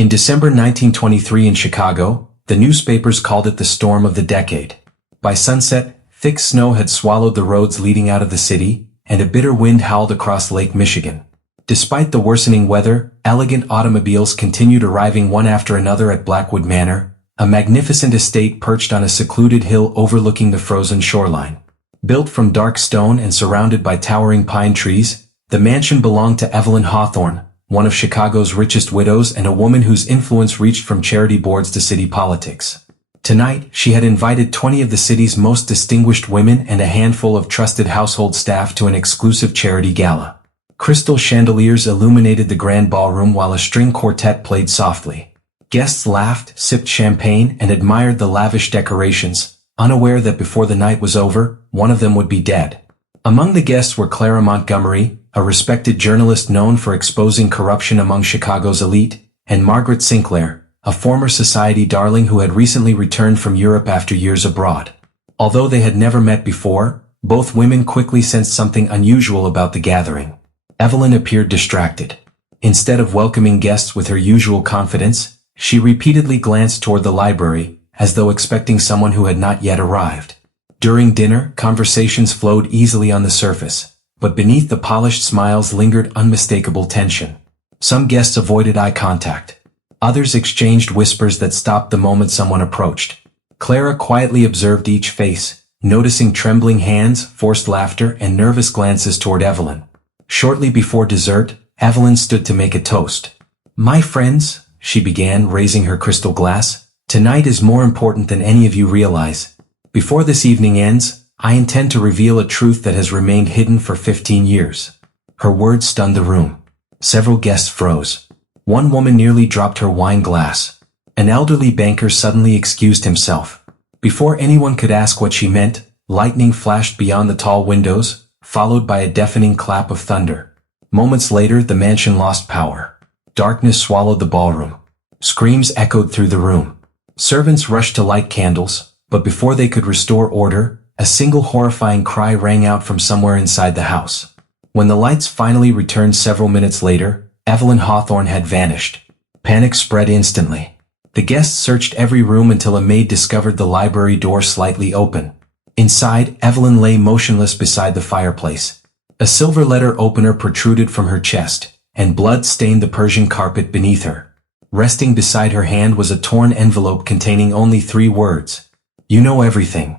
In December 1923 in Chicago, the newspapers called it the storm of the decade. By sunset, thick snow had swallowed the roads leading out of the city, and a bitter wind howled across Lake Michigan. Despite the worsening weather, elegant automobiles continued arriving one after another at Blackwood Manor, a magnificent estate perched on a secluded hill overlooking the frozen shoreline. Built from dark stone and surrounded by towering pine trees, the mansion belonged to Evelyn Hawthorne, one of Chicago's richest widows and a woman whose influence reached from charity boards to city politics. Tonight, she had invited 20 of the city's most distinguished women and a handful of trusted household staff to an exclusive charity gala. Crystal chandeliers illuminated the grand ballroom while a string quartet played softly. Guests laughed, sipped champagne, and admired the lavish decorations, unaware that before the night was over, one of them would be dead. Among the guests were Clara Montgomery, a respected journalist known for exposing corruption among Chicago's elite, and Margaret Sinclair, a former society darling who had recently returned from Europe after years abroad. Although they had never met before, both women quickly sensed something unusual about the gathering. Evelyn appeared distracted. Instead of welcoming guests with her usual confidence, she repeatedly glanced toward the library, as though expecting someone who had not yet arrived. During dinner, conversations flowed easily on the surface, but beneath the polished smiles lingered unmistakable tension. Some guests avoided eye contact. Others exchanged whispers that stopped the moment someone approached. Clara quietly observed each face, noticing trembling hands, forced laughter, and nervous glances toward Evelyn. Shortly before dessert, Evelyn stood to make a toast. "My friends," she began, raising her crystal glass, "tonight is more important than any of you realize. Before this evening ends, I intend to reveal a truth that has remained hidden for 15 years. Her words stunned the room. Several guests froze. One woman nearly dropped her wine glass. An elderly banker suddenly excused himself. Before anyone could ask what she meant, lightning flashed beyond the tall windows, followed by a deafening clap of thunder. Moments later, the mansion lost power. Darkness swallowed the ballroom. Screams echoed through the room. Servants rushed to light candles, but before they could restore order, a single horrifying cry rang out from somewhere inside the house. When the lights finally returned several minutes later, Evelyn Hawthorne had vanished. Panic spread instantly. The guests searched every room until a maid discovered the library door slightly open. Inside, Evelyn lay motionless beside the fireplace. A silver letter opener protruded from her chest, and blood stained the Persian carpet beneath her. Resting beside her hand was a torn envelope containing only 3 words. "You know everything."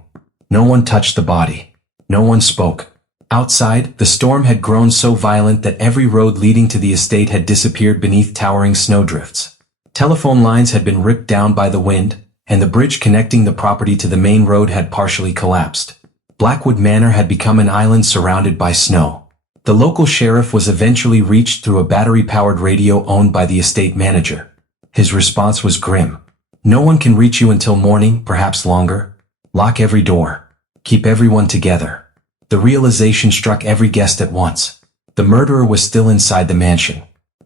No one touched the body. No one spoke. Outside, the storm had grown so violent that every road leading to the estate had disappeared beneath towering snowdrifts. Telephone lines had been ripped down by the wind, and the bridge connecting the property to the main road had partially collapsed. Blackwood Manor had become an island surrounded by snow. The local sheriff was eventually reached through a battery-powered radio owned by the estate manager. His response was grim. "No one can reach you until morning, perhaps longer. Lock every door. Keep everyone together." The realization struck every guest at once. The murderer was still inside the mansion.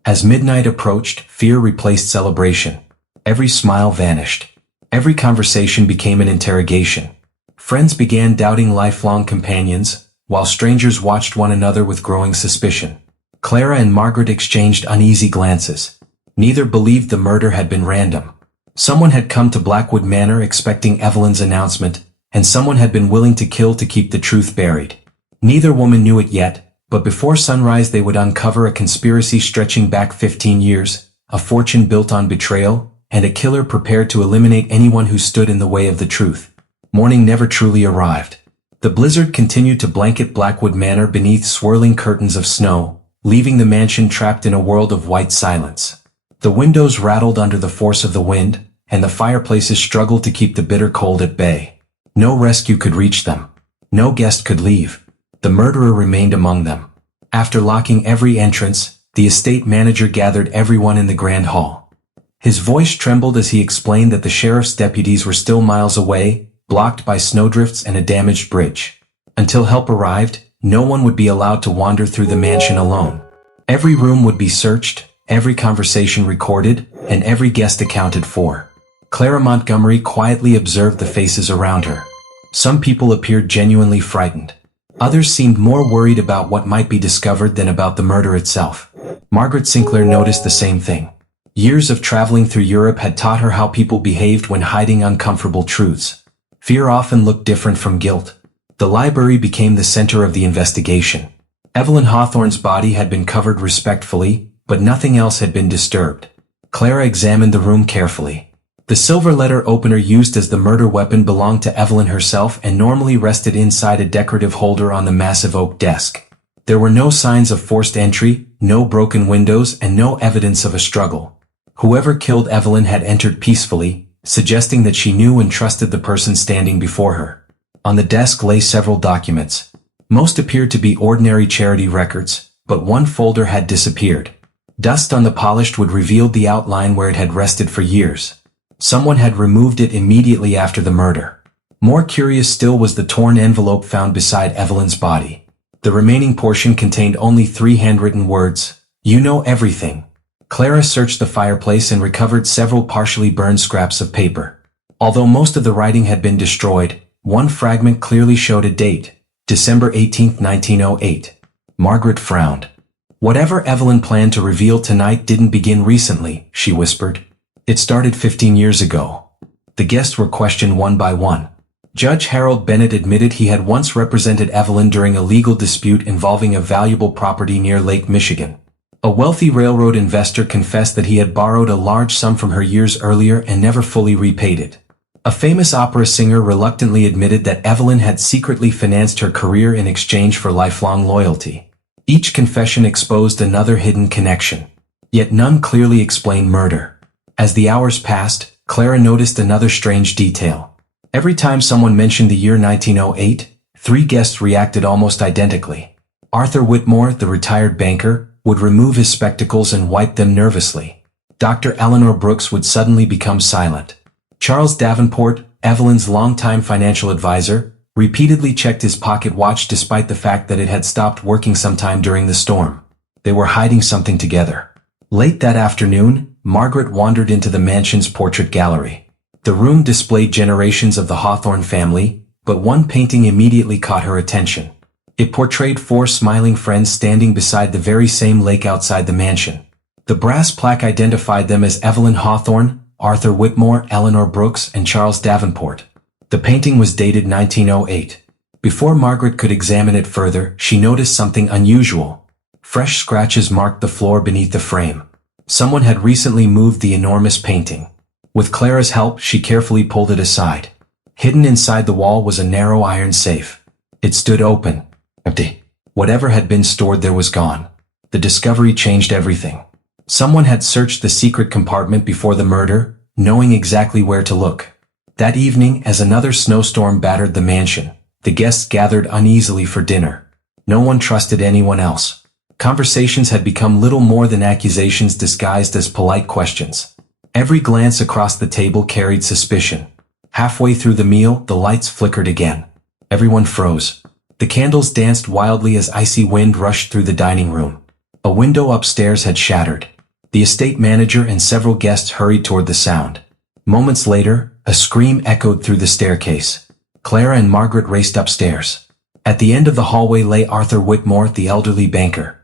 As midnight approached, fear replaced celebration. Every smile vanished. Every conversation became an interrogation. Friends began doubting lifelong companions, while strangers watched one another with growing suspicion. Clara and Margaret exchanged uneasy glances. Neither believed the murder had been random. Someone had come to Blackwood Manor expecting Evelyn's announcement, and someone had been willing to kill to keep the truth buried. Neither woman knew it yet, but before sunrise they would uncover a conspiracy stretching back 15 years, a fortune built on betrayal, and a killer prepared to eliminate anyone who stood in the way of the truth. Morning never truly arrived. The blizzard continued to blanket Blackwood Manor beneath swirling curtains of snow, leaving the mansion trapped in a world of white silence. The windows rattled under the force of the wind, and the fireplaces struggled to keep the bitter cold at bay. No rescue could reach them. No guest could leave. The murderer remained among them. After locking every entrance, the estate manager gathered everyone in the grand hall. His voice trembled as he explained that the sheriff's deputies were still miles away, blocked by snowdrifts and a damaged bridge. Until help arrived, no one would be allowed to wander through the mansion alone. Every room would be searched, every conversation recorded, and every guest accounted for. Clara Montgomery quietly observed the faces around her. Some people appeared genuinely frightened. Others seemed more worried about what might be discovered than about the murder itself. Margaret Sinclair noticed the same thing. Years of traveling through Europe had taught her how people behaved when hiding uncomfortable truths. Fear often looked different from guilt. The library became the center of the investigation. Evelyn Hawthorne's body had been covered respectfully, but nothing else had been disturbed. Clara examined the room carefully. The silver letter opener used as the murder weapon belonged to Evelyn herself and normally rested inside a decorative holder on the massive oak desk. There were no signs of forced entry, no broken windows, and no evidence of a struggle. Whoever killed Evelyn had entered peacefully, suggesting that she knew and trusted the person standing before her. On the desk lay several documents. Most appeared to be ordinary charity records, but one folder had disappeared. Dust on the polished wood revealed the outline where it had rested for years. Someone had removed it immediately after the murder. More curious still was the torn envelope found beside Evelyn's body. The remaining portion contained only 3 handwritten words, "You know everything." Clara searched the fireplace and recovered several partially burned scraps of paper. Although most of the writing had been destroyed, one fragment clearly showed a date, December 18, 1908. Margaret frowned. "Whatever Evelyn planned to reveal tonight didn't begin recently," she whispered. "It started 15 years ago." The guests were questioned one by one. Judge Harold Bennett admitted he had once represented Evelyn during a legal dispute involving a valuable property near Lake Michigan. A wealthy railroad investor confessed that he had borrowed a large sum from her years earlier and never fully repaid it. A famous opera singer reluctantly admitted that Evelyn had secretly financed her career in exchange for lifelong loyalty. Each confession exposed another hidden connection. Yet none clearly explained murder. As the hours passed, Clara noticed another strange detail. Every time someone mentioned the year 1908, 3 guests reacted almost identically. Arthur Whitmore, the retired banker, would remove his spectacles and wipe them nervously. Dr. Eleanor Brooks would suddenly become silent. Charles Davenport, Evelyn's longtime financial advisor, repeatedly checked his pocket watch despite the fact that it had stopped working sometime during the storm. They were hiding something together. Late that afternoon, Margaret wandered into the mansion's portrait gallery. The room displayed generations of the Hawthorne family, but one painting immediately caught her attention. It portrayed 4 smiling friends standing beside the very same lake outside the mansion. The brass plaque identified them as Evelyn Hawthorne, Arthur Whitmore, Eleanor Brooks, and Charles Davenport. The painting was dated 1908. Before Margaret could examine it further, she noticed something unusual. Fresh scratches marked the floor beneath the frame. Someone had recently moved the enormous painting. With Clara's help, she carefully pulled it aside. Hidden inside the wall was a narrow iron safe. It stood open. Empty. Whatever had been stored there was gone. The discovery changed everything. Someone had searched the secret compartment before the murder, knowing exactly where to look. That evening, as another snowstorm battered the mansion, the guests gathered uneasily for dinner. No one trusted anyone else. Conversations had become little more than accusations disguised as polite questions. Every glance across the table carried suspicion. Halfway through the meal, the lights flickered again. Everyone froze. The candles danced wildly as icy wind rushed through the dining room. A window upstairs had shattered. The estate manager and several guests hurried toward the sound. Moments later, a scream echoed through the staircase. Clara and Margaret raced upstairs. At the end of the hallway lay Arthur Whitmore, the elderly banker.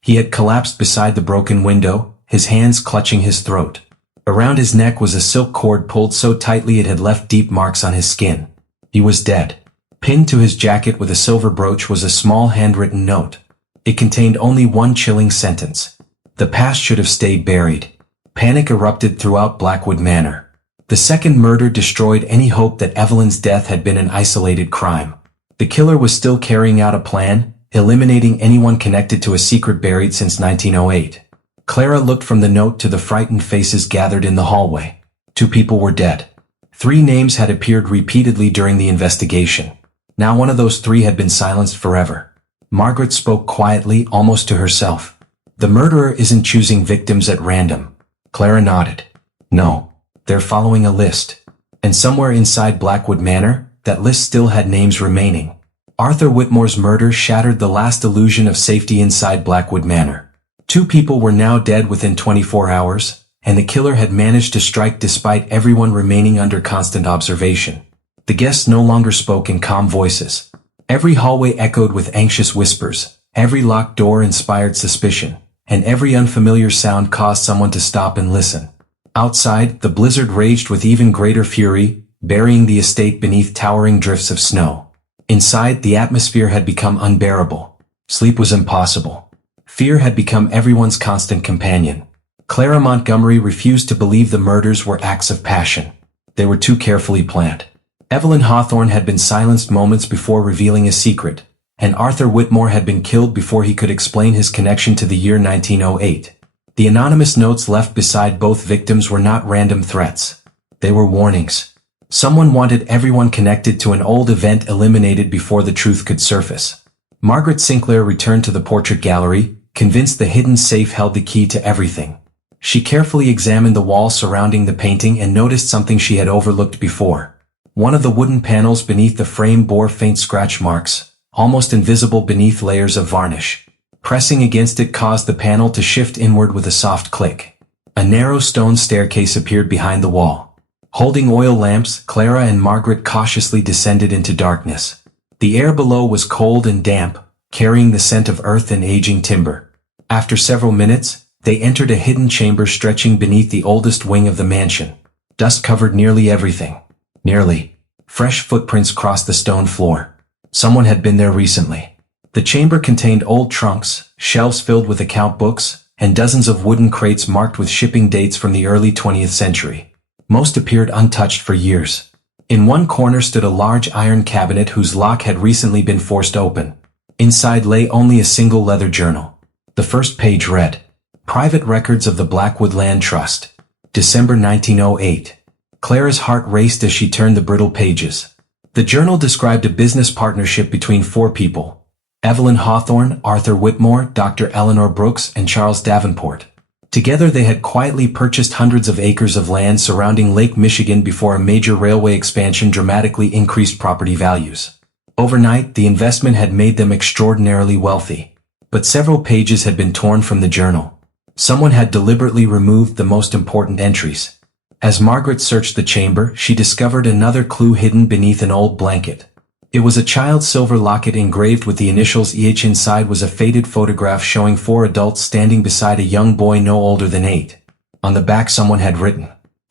He had collapsed beside the broken window, his hands clutching his throat. Around his neck was a silk cord pulled so tightly it had left deep marks on his skin. He was dead. Pinned to his jacket with a silver brooch was a small handwritten note. It contained only one chilling sentence. The past should have stayed buried. Panic erupted throughout Blackwood Manor. The second murder destroyed any hope that Evelyn's death had been an isolated crime. The killer was still carrying out a plan, eliminating anyone connected to a secret buried since 1908. Clara looked from the note to the frightened faces gathered in the hallway. 2 people were dead. 3 names had appeared repeatedly during the investigation. Now one of those 3 had been silenced forever. Margaret spoke quietly, almost to herself. "The murderer isn't choosing victims at random." Clara nodded. "No. They're following a list." And somewhere inside Blackwood Manor, that list still had names remaining. Arthur Whitmore's murder shattered the last illusion of safety inside Blackwood Manor. 2 people were now dead within 24 hours, and the killer had managed to strike despite everyone remaining under constant observation. The guests no longer spoke in calm voices. Every hallway echoed with anxious whispers. Every locked door inspired suspicion. and every unfamiliar sound caused someone to stop and listen. Outside, the blizzard raged with even greater fury, burying the estate beneath towering drifts of snow. Inside, the atmosphere had become unbearable. Sleep was impossible. Fear had become everyone's constant companion. Clara Montgomery refused to believe the murders were acts of passion. They were too carefully planned. Evelyn Hawthorne had been silenced moments before revealing a secret, and Arthur Whitmore had been killed before he could explain his connection to the year 1908. The anonymous notes left beside both victims were not random threats. They were warnings. Someone wanted everyone connected to an old event eliminated before the truth could surface. Margaret Sinclair returned to the portrait gallery, convinced the hidden safe held the key to everything. She carefully examined the wall surrounding the painting and noticed something she had overlooked before. One of the wooden panels beneath the frame bore faint scratch marks, almost invisible beneath layers of varnish. Pressing against it caused the panel to shift inward with a soft click. A narrow stone staircase appeared behind the wall. Holding oil lamps, Clara and Margaret cautiously descended into darkness. The air below was cold and damp, carrying the scent of earth and aging timber. After several minutes, they entered a hidden chamber stretching beneath the oldest wing of the mansion. Dust covered nearly everything. Nearly. Fresh footprints crossed the stone floor. Someone had been there recently. The chamber contained old trunks, shelves filled with account books, and dozens of wooden crates marked with shipping dates from the early 20th century. Most appeared untouched for years. In one corner stood a large iron cabinet whose lock had recently been forced open. Inside lay only a single leather journal. The first page read, "Private Records of the Blackwood Land Trust. December 1908. Clara's heart raced as she turned the brittle pages. The journal described a business partnership between four people: Evelyn Hawthorne, Arthur Whitmore, Dr. Eleanor Brooks, and Charles Davenport. Together they had quietly purchased hundreds of acres of land surrounding Lake Michigan before a major railway expansion dramatically increased property values. Overnight, the investment had made them extraordinarily wealthy. But several pages had been torn from the journal. Someone had deliberately removed the most important entries. As Margaret searched the chamber, she discovered another clue hidden beneath an old blanket. It was a child's silver locket engraved with the initials EH. Inside was a faded photograph showing four adults standing beside a young boy no older than 8. On the back someone had written,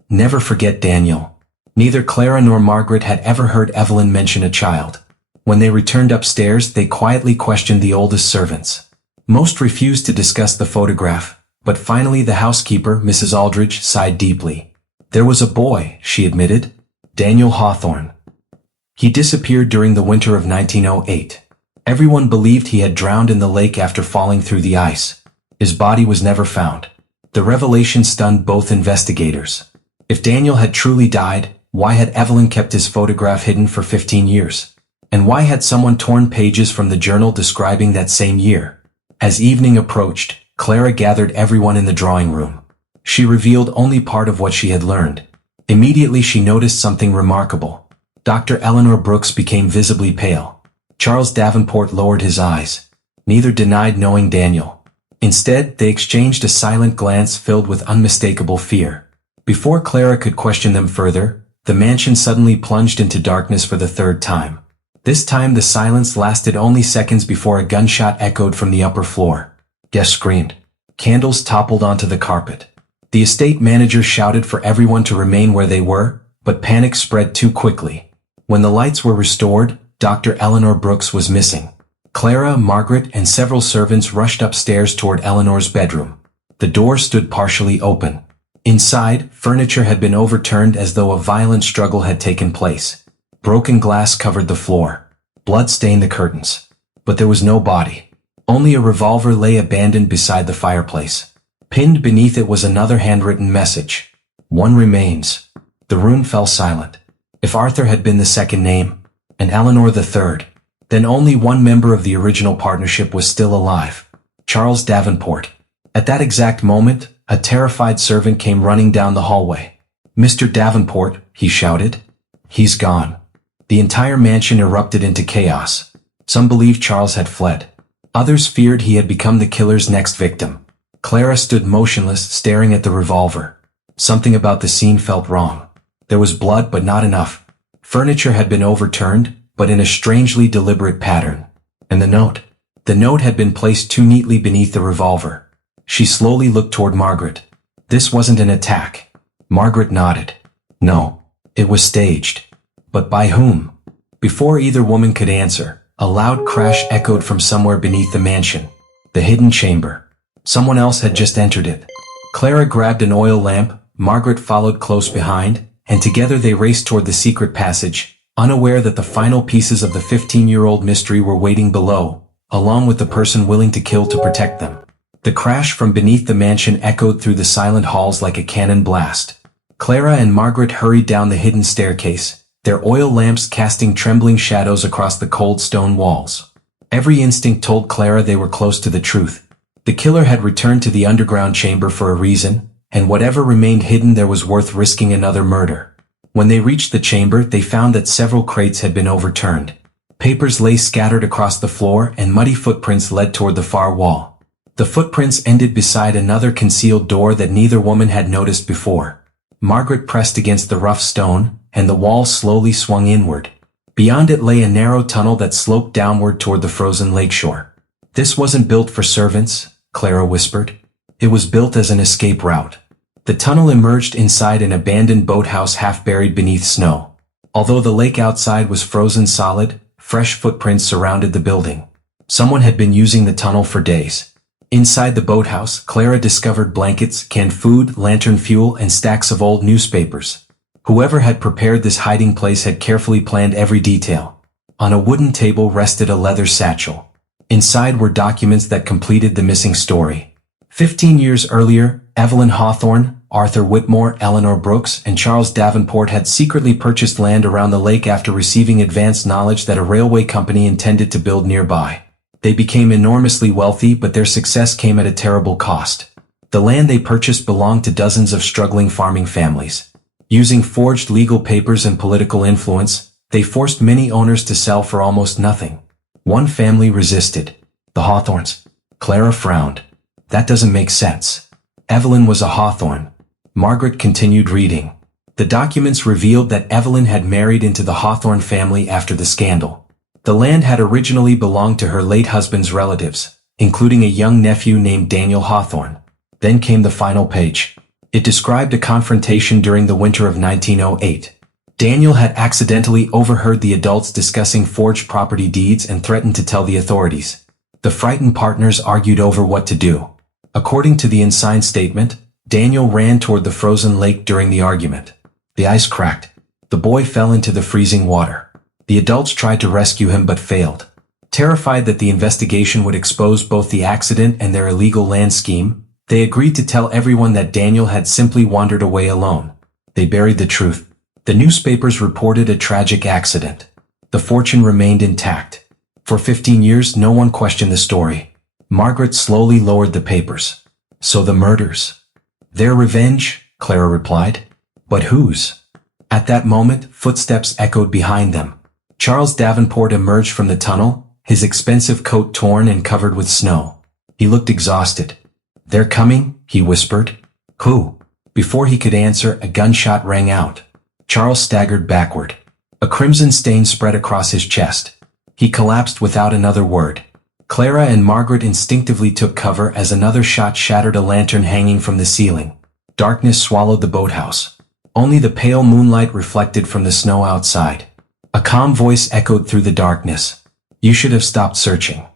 "Never forget Daniel." Neither Clara nor Margaret had ever heard Evelyn mention a child. When they returned upstairs, they quietly questioned the oldest servants. Most refused to discuss the photograph, but finally the housekeeper, Mrs. Aldridge, sighed deeply. "There was a boy," she admitted. "Daniel Hawthorne. He disappeared during the winter of 1908. Everyone believed he had drowned in the lake after falling through the ice. His body was never found." The revelation stunned both investigators. If Daniel had truly died, why had Evelyn kept his photograph hidden for 15 years? And why had someone torn pages from the journal describing that same year? As evening approached, Clara gathered everyone in the drawing room. She revealed only part of what she had learned. Immediately she noticed something remarkable. Dr. Eleanor Brooks became visibly pale. Charles Davenport lowered his eyes. Neither denied knowing Daniel. Instead, they exchanged a silent glance filled with unmistakable fear. Before Clara could question them further, the mansion suddenly plunged into darkness for the third time. This time the silence lasted only seconds before a gunshot echoed from the upper floor. Guests screamed. Candles toppled onto the carpet. The estate manager shouted for everyone to remain where they were, but panic spread too quickly. When the lights were restored, Dr. Eleanor Brooks was missing. Clara, Margaret, and several servants rushed upstairs toward Eleanor's bedroom. The door stood partially open. Inside, furniture had been overturned as though a violent struggle had taken place. Broken glass covered the floor. Blood stained the curtains. But there was no body. Only a revolver lay abandoned beside the fireplace. Pinned beneath it was another handwritten message. "One remains." The room fell silent. If Arthur had been the second name, and Eleanor the third, then only one member of the original partnership was still alive. Charles Davenport. At that exact moment, a terrified servant came running down the hallway. "Mr. Davenport," he shouted. "He's gone." The entire mansion erupted into chaos. Some believed Charles had fled. Others feared he had become the killer's next victim. Clara stood motionless, staring at the revolver. Something about the scene felt wrong. There was blood, but not enough. Furniture had been overturned, but in a strangely deliberate pattern. And the note? The note had been placed too neatly beneath the revolver. She slowly looked toward Margaret. This wasn't an attack. Margaret nodded. No. It was staged. But by whom? Before either woman could answer, a loud crash echoed from somewhere beneath the mansion. The hidden chamber. Someone else had just entered it. Clara grabbed an oil lamp, Margaret followed close behind, and together they raced toward the secret passage, unaware that the final pieces of the 15-year-old mystery were waiting below, along with the person willing to kill to protect them. The crash from beneath the mansion echoed through the silent halls like a cannon blast. Clara and Margaret hurried down the hidden staircase, their oil lamps casting trembling shadows across the cold stone walls. Every instinct told Clara they were close to the truth. The killer had returned to the underground chamber for a reason, and whatever remained hidden there was worth risking another murder. When they reached the chamber, they found that several crates had been overturned. Papers lay scattered across the floor and muddy footprints led toward the far wall. The footprints ended beside another concealed door that neither woman had noticed before. Margaret pressed against the rough stone, and the wall slowly swung inward. Beyond it lay a narrow tunnel that sloped downward toward the frozen lakeshore. This wasn't built for servants, Clara whispered. It was built as an escape route. The tunnel emerged inside an abandoned boathouse half buried beneath snow. Although the lake outside was frozen solid, fresh footprints surrounded the building. Someone had been using the tunnel for days. Inside the boathouse, Clara discovered blankets, canned food, lantern fuel, and stacks of old newspapers. Whoever had prepared this hiding place had carefully planned every detail. On a wooden table rested a leather satchel. Inside were documents that completed the missing story. 15 years earlier, Evelyn Hawthorne, Arthur Whitmore, Eleanor Brooks, and Charles Davenport had secretly purchased land around the lake after receiving advance knowledge that a railway company intended to build nearby. They became enormously wealthy, but their success came at a terrible cost. The land they purchased belonged to dozens of struggling farming families. Using forged legal papers and political influence, they forced many owners to sell for almost nothing. One family resisted. The Hawthorns. Clara frowned. That doesn't make sense. Evelyn was a Hawthorne. Margaret continued reading. The documents revealed that Evelyn had married into the Hawthorne family after the scandal. The land had originally belonged to her late husband's relatives, including a young nephew named Daniel Hawthorne. Then came the final page. It described a confrontation during the winter of 1908. Daniel had accidentally overheard the adults discussing forged property deeds and threatened to tell the authorities. The frightened partners argued over what to do. According to the unsigned statement, Daniel ran toward the frozen lake during the argument. The ice cracked. The boy fell into the freezing water. The adults tried to rescue him but failed. Terrified that the investigation would expose both the accident and their illegal land scheme, they agreed to tell everyone that Daniel had simply wandered away alone. They buried the truth. The newspapers reported a tragic accident. The fortune remained intact. For 15 years no one questioned the story. Margaret slowly lowered the papers. So the murders? Their revenge, Clara replied. But whose? At that moment, footsteps echoed behind them. Charles Davenport emerged from the tunnel, his expensive coat torn and covered with snow. He looked exhausted. They're coming, he whispered. Who? Before he could answer, a gunshot rang out. Charles staggered backward. A crimson stain spread across his chest. He collapsed without another word. Clara and Margaret instinctively took cover as another shot shattered a lantern hanging from the ceiling. Darkness swallowed the boathouse. Only the pale moonlight reflected from the snow outside. A calm voice echoed through the darkness. You should have stopped searching.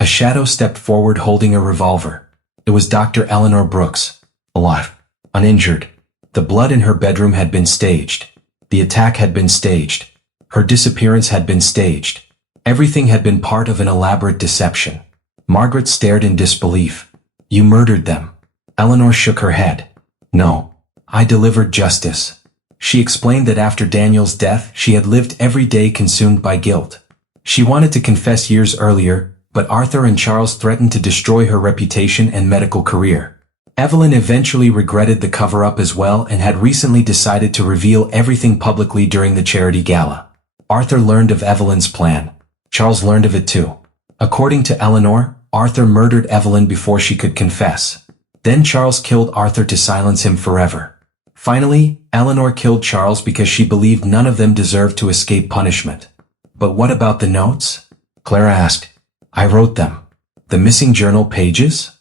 A shadow stepped forward holding a revolver. It was Dr. Eleanor Brooks. Alive. Uninjured. The blood in her bedroom had been staged. The attack had been staged. Her disappearance had been staged. Everything had been part of an elaborate deception. Margaret stared in disbelief. You murdered them. Eleanor shook her head. No. I delivered justice. She explained that after Daniel's death, she had lived every day consumed by guilt. She wanted to confess years earlier, but Arthur and Charles threatened to destroy her reputation and medical career. Evelyn eventually regretted the cover-up as well and had recently decided to reveal everything publicly during the charity gala. Arthur learned of Evelyn's plan. Charles learned of it too. According to Eleanor, Arthur murdered Evelyn before she could confess. Then Charles killed Arthur to silence him forever. Finally, Eleanor killed Charles because she believed none of them deserved to escape punishment. But what about the notes? Clara asked. I wrote them. The missing journal pages?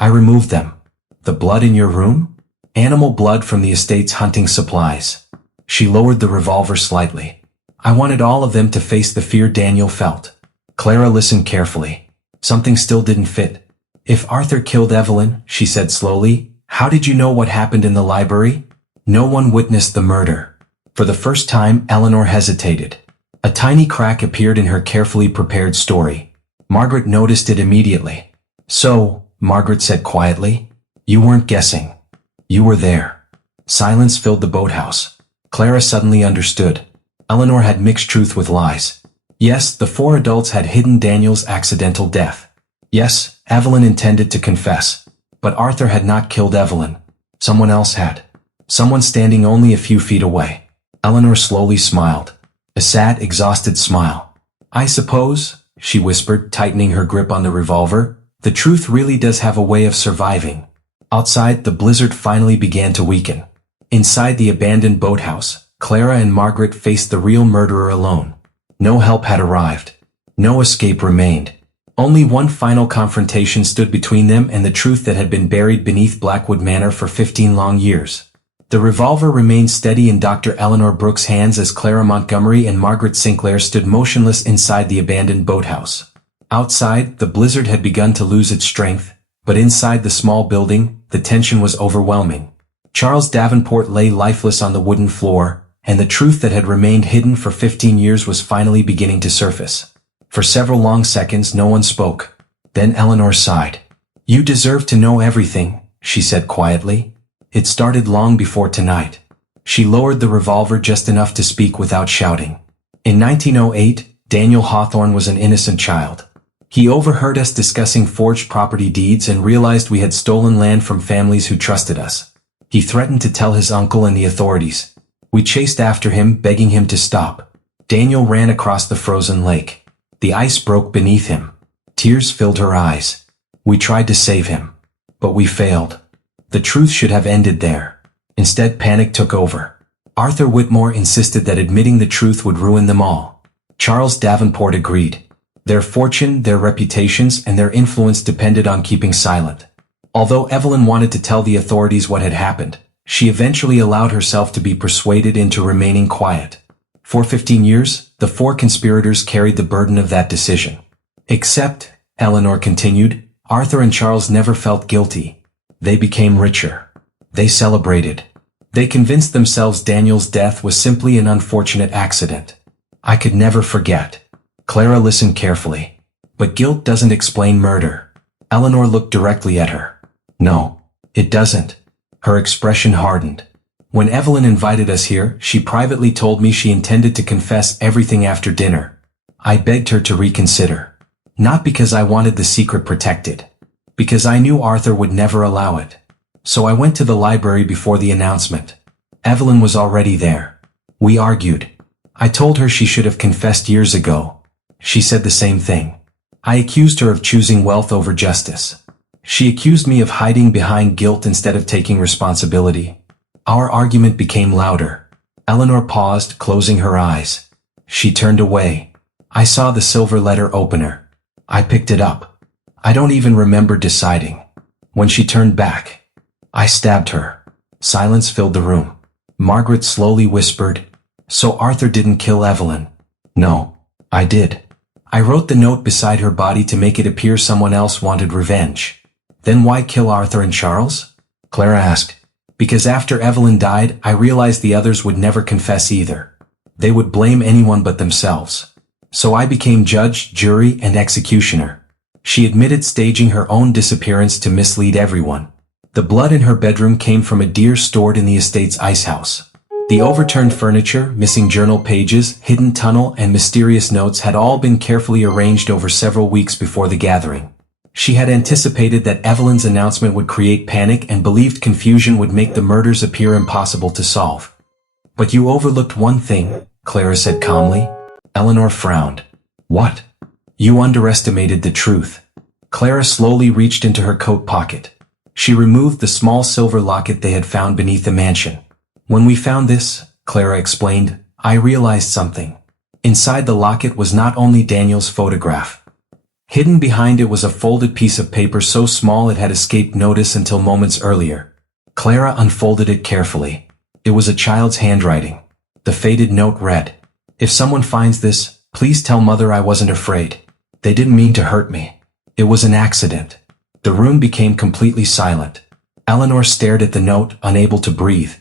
I removed them. The blood in your room? Animal blood from the estate's hunting supplies. She lowered the revolver slightly. I wanted all of them to face the fear Daniel felt. Clara listened carefully. Something still didn't fit. If Arthur killed Evelyn, she said slowly, how did you know what happened in the library? No one witnessed the murder. For the first time, Eleanor hesitated. A tiny crack appeared in her carefully prepared story. Margaret noticed it immediately. So, Margaret said quietly, you weren't guessing. You were there. Silence filled the boathouse. Clara suddenly understood. Eleanor had mixed truth with lies. Yes, the four adults had hidden Daniel's accidental death. Yes, Evelyn intended to confess. But Arthur had not killed Evelyn. Someone else had. Someone standing only a few feet away. Eleanor slowly smiled. A sad, exhausted smile. I suppose, she whispered, tightening her grip on the revolver, the truth really does have a way of surviving. Outside, the blizzard finally began to weaken. Inside the abandoned boathouse, Clara and Margaret faced the real murderer alone. No help had arrived. No escape remained. Only one final confrontation stood between them and the truth that had been buried beneath Blackwood Manor for 15 long years. The revolver remained steady in Dr. Eleanor Brooks' hands as Clara Montgomery and Margaret Sinclair stood motionless inside the abandoned boathouse. Outside, the blizzard had begun to lose its strength, but inside the small building, the tension was overwhelming. Charles Davenport lay lifeless on the wooden floor, and the truth that had remained hidden for 15 years was finally beginning to surface. For several long seconds no one spoke. Then Eleanor sighed. You deserve to know everything, she said quietly. It started long before tonight. She lowered the revolver just enough to speak without shouting. In 1908, Daniel Hawthorne was an innocent child. He overheard us discussing forged property deeds and realized we had stolen land from families who trusted us. He threatened to tell his uncle and the authorities. We chased after him, begging him to stop. Daniel ran across the frozen lake. The ice broke beneath him. Tears filled her eyes. We tried to save him. But we failed. The truth should have ended there. Instead, panic took over. Arthur Whitmore insisted that admitting the truth would ruin them all. Charles Davenport agreed. Their fortune, their reputations, and their influence depended on keeping silent. Although Evelyn wanted to tell the authorities what had happened, she eventually allowed herself to be persuaded into remaining quiet. For 15 years, the four conspirators carried the burden of that decision. Except, Eleanor continued, Arthur and Charles never felt guilty. They became richer. They celebrated. They convinced themselves Daniel's death was simply an unfortunate accident. I could never forget. Clara listened carefully. But guilt doesn't explain murder. Eleanor looked directly at her. No, it doesn't. Her expression hardened. When Evelyn invited us here, she privately told me she intended to confess everything after dinner. I begged her to reconsider. Not because I wanted the secret protected. Because I knew Arthur would never allow it. So I went to the library before the announcement. Evelyn was already there. We argued. I told her she should have confessed years ago. She said the same thing. I accused her of choosing wealth over justice. She accused me of hiding behind guilt instead of taking responsibility. Our argument became louder. Eleanor paused, closing her eyes. She turned away. I saw the silver letter opener. I picked it up. I don't even remember deciding. When she turned back, I stabbed her. Silence filled the room. Margaret slowly whispered, So Arthur didn't kill Evelyn. No, I did. I wrote the note beside her body to make it appear someone else wanted revenge. Then why kill Arthur and Charles? Clara asked. Because after Evelyn died, I realized the others would never confess either. They would blame anyone but themselves. So I became judge, jury, and executioner. She admitted staging her own disappearance to mislead everyone. The blood in her bedroom came from a deer stored in the estate's icehouse. The overturned furniture, missing journal pages, hidden tunnel, and mysterious notes had all been carefully arranged over several weeks before the gathering. She had anticipated that Evelyn's announcement would create panic and believed confusion would make the murders appear impossible to solve. But you overlooked one thing, Clara said calmly. Eleanor frowned. What? You underestimated the truth. Clara slowly reached into her coat pocket. She removed the small silver locket they had found beneath the mansion. When we found this, Clara explained, I realized something. Inside the locket was not only Daniel's photograph. Hidden behind it was a folded piece of paper so small it had escaped notice until moments earlier. Clara unfolded it carefully. It was a child's handwriting. The faded note read, "If someone finds this, please tell Mother I wasn't afraid. They didn't mean to hurt me. It was an accident." The room became completely silent. Eleanor stared at the note, unable to breathe.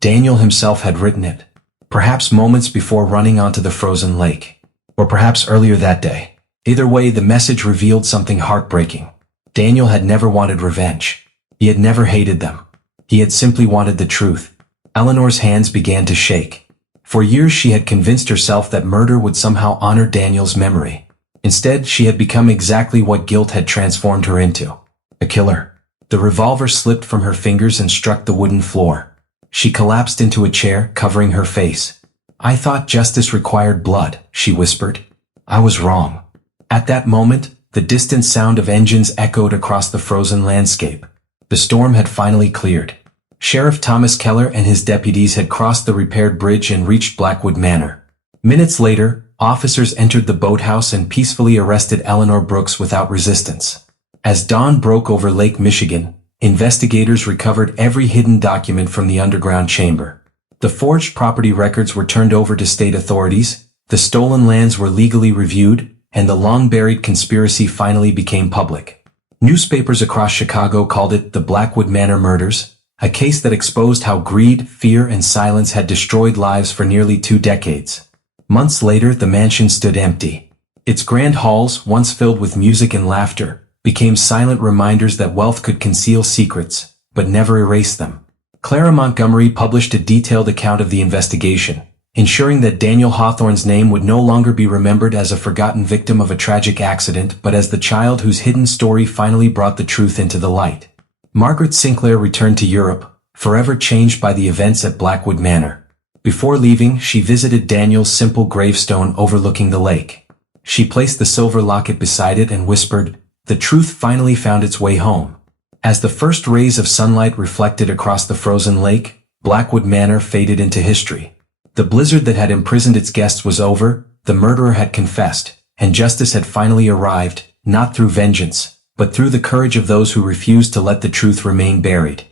Daniel himself had written it. Perhaps moments before running onto the frozen lake. Or perhaps earlier that day. Either way, the message revealed something heartbreaking. Daniel had never wanted revenge. He had never hated them. He had simply wanted the truth. Eleanor's hands began to shake. For years she had convinced herself that murder would somehow honor Daniel's memory. Instead, she had become exactly what guilt had transformed her into. A killer. The revolver slipped from her fingers and struck the wooden floor. She collapsed into a chair, covering her face. "I thought justice required blood," she whispered. "I was wrong." At that moment, the distant sound of engines echoed across the frozen landscape. The storm had finally cleared. Sheriff Thomas Keller and his deputies had crossed the repaired bridge and reached Blackwood Manor. Minutes later, officers entered the boathouse and peacefully arrested Eleanor Brooks without resistance. As dawn broke over Lake Michigan, investigators recovered every hidden document from the underground chamber. The forged property records were turned over to state authorities, the stolen lands were legally reviewed, and the long-buried conspiracy finally became public. Newspapers across Chicago called it the Blackwood Manor murders, a case that exposed how greed, fear, and silence had destroyed lives for nearly 2 decades. Months later, the mansion stood empty. Its grand halls, once filled with music and laughter, became silent reminders that wealth could conceal secrets, but never erase them. Clara Montgomery published a detailed account of the investigation, ensuring that Daniel Hawthorne's name would no longer be remembered as a forgotten victim of a tragic accident but as the child whose hidden story finally brought the truth into the light. Margaret Sinclair returned to Europe, forever changed by the events at Blackwood Manor. Before leaving, she visited Daniel's simple gravestone overlooking the lake. She placed the silver locket beside it and whispered, "The truth finally found its way home." As the first rays of sunlight reflected across the frozen lake, Blackwood Manor faded into history. The blizzard that had imprisoned its guests was over, the murderer had confessed, and justice had finally arrived, not through vengeance, but through the courage of those who refused to let the truth remain buried.